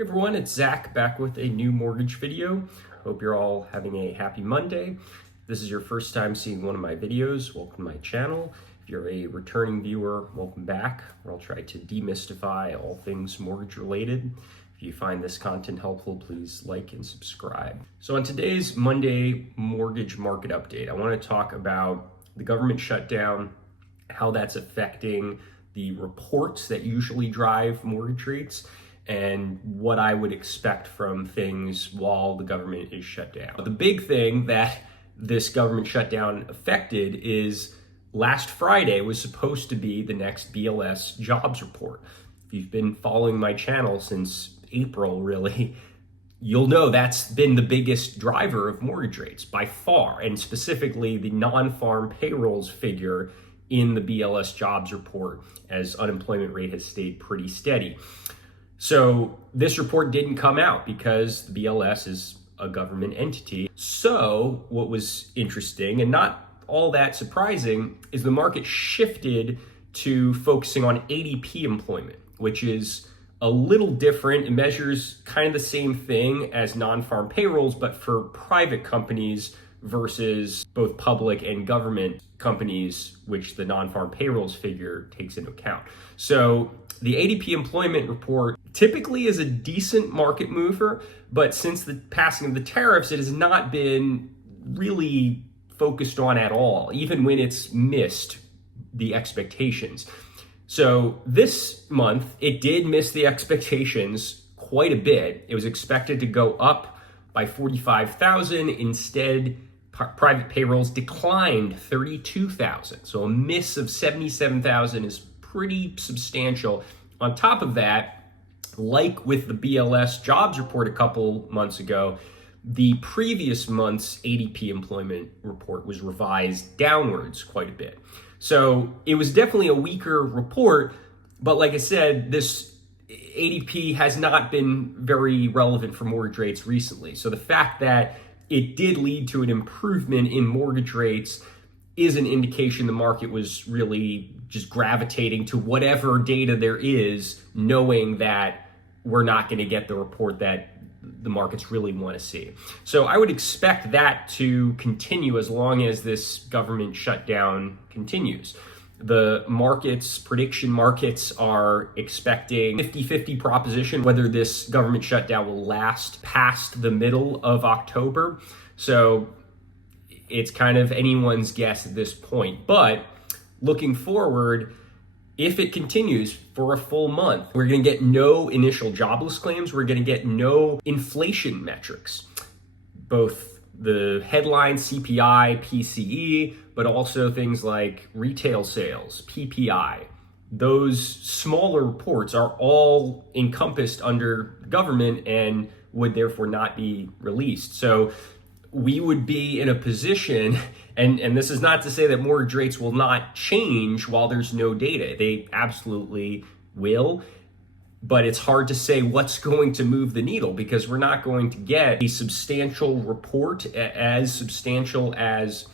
Hey everyone, it's Zach back with a new mortgage video. Hope you're all having a happy Monday. If this is your first time seeing one of my videos, welcome to my channel. If you're a returning viewer, welcome back, where I'll try to demystify all things mortgage related. If you find this content helpful, please like and subscribe. So on today's Monday mortgage market update, I want to talk about the government shutdown, how that's affecting the reports that usually drive mortgage rates, and what I would expect from things while the government is shut down. The big thing that this government shutdown affected is last Friday was supposed to be the next BLS jobs report. If you've been following my channel since April, really, you'll know that's been the biggest driver of mortgage rates by far, and specifically the non-farm payrolls figure in the BLS jobs report, as unemployment rate has stayed pretty steady. So this report didn't come out because the BLS is a government entity. So what was interesting and not all that surprising is the market shifted to focusing on ADP employment, which is a little different. It measures kind of the same thing as non-farm payrolls, but for private companies versus both public and government companies, which the non-farm payrolls figure takes into account. So the ADP employment report typically is a decent market mover, but since the passing of the tariffs, it has not been really focused on at all, even when it's missed the expectations. So this month, it did miss the expectations quite a bit. It was expected to go up by 45,000. Instead, private payrolls declined 32,000. So a miss of 77,000 is pretty substantial. On top of that, like with the BLS jobs report a couple months ago, the previous month's ADP employment report was revised downwards quite a bit. So it was definitely a weaker report, but like I said, this ADP has not been very relevant for mortgage rates recently. So the fact that it did lead to an improvement in mortgage rates is an indication the market was really just gravitating to whatever data there is, knowing that we're not going to get the report that the markets really want to see. So I would expect that to continue as long as this government shutdown continues. The markets, prediction markets, are expecting 50-50 proposition whether this government shutdown will last past the middle of October. So it's kind of anyone's guess at this point. But looking forward, if it continues for a full month, we're going to get no initial jobless claims. We're going to get no inflation metrics, both the headline CPI, PCE, but also things like retail sales, PPI. Those smaller reports are all encompassed under government and would therefore not be released. So we would be in a position, and this is not to say that mortgage rates will not change while there's no data. They absolutely will, but it's hard to say what's going to move the needle because we're not going to get a substantial report, as substantial as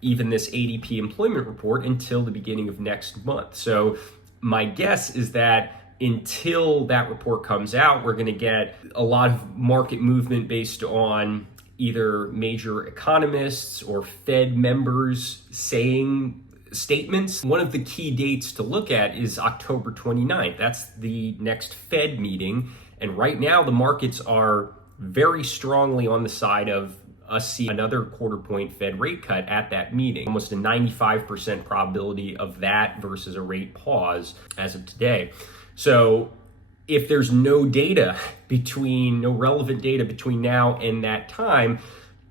even this ADP employment report, until the beginning of next month. So my guess is that until that report comes out, we're going to get a lot of market movement based on either major economists or Fed members saying statements. One of the key dates to look at is October 29th. That's the next Fed meeting. And right now, the markets are very strongly on the side of us seeing another quarter point Fed rate cut at that meeting. Almost a 95% probability of that versus a rate pause as of today. So if there's no relevant data between now and that time,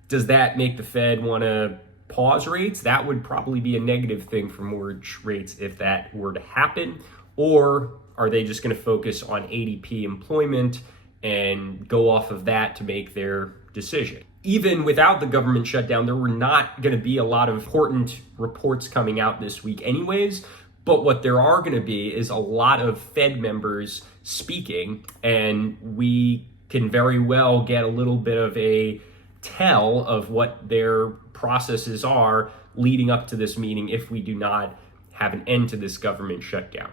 does that make the Fed want to pause rates? That would probably be a negative thing for mortgage rates if that were to happen. Or are they just going to focus on ADP employment and go off of that to make their decision? Even without the government shutdown, there were not going to be a lot of important reports coming out this week anyways. But what there are going to be is a lot of Fed members speaking, and we can very well get a little bit of a tell of what their processes are leading up to this meeting if we do not have an end to this government shutdown.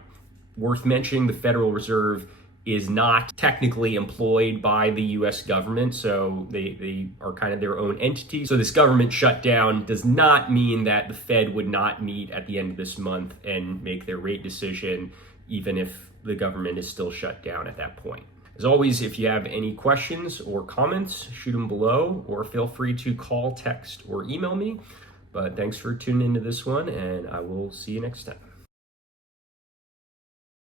Worth mentioning, the Federal Reserve is not technically employed by the US government, so they are kind of their own entity. So this government shutdown does not mean that the Fed would not meet at the end of this month and make their rate decision, even if the government is still shut down at that point. As always, if you have any questions or comments, shoot them below, or feel free to call, text, or email me. But thanks for tuning into this one, and I will see you next time.